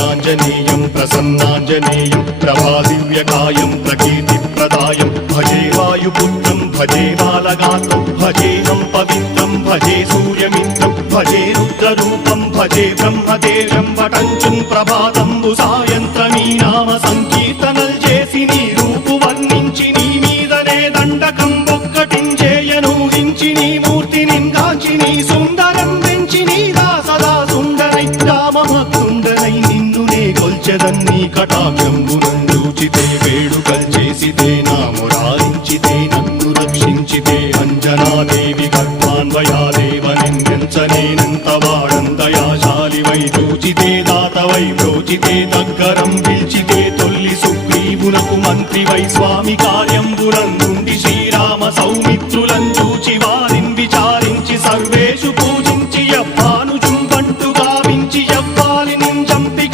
आञ्जनेयं प्रसन्नाञ्जनेयं प्रभादिव्यकायं प्रकीर्तिप्रदायं भजे वायुपुत्रं भजे बालगात्रं भजेऽहं पवित्रं भजे सूर्यमित्रं भजे रुद्ररूपं भजे ब्रह्मदेवं वटञ्चुं प्रभाతంబు సాయంత్రమీ నామ సంకీర్తనల్ చేసి నీ రూపు వర్ణించి నీ మీదనే దండకం ఒక్కటించేయను హించి నీ మూర్తిని గాంచి నీ సుందరం పెంచి నీ దాసదా సుందరై రామభక్తుండనై నిన్నునే కొల్చెదన్నీ కటాక్షంబునందూచితే వేడుకల్ చేసితే నా మురారించితే నన్ను రక్షించితే అంజనాదేవి గర్భాన్వయాదేవనెంచనేనంత వాడంతయాశాలివై చూచితే దాతవై ప్రోచితే దగ్గరం పిలిచితే తొల్లి సుగ్రీవునకు మంత్రివై స్వామి కార్యంబునందుండి శ్రీరామ సౌమిత్రులం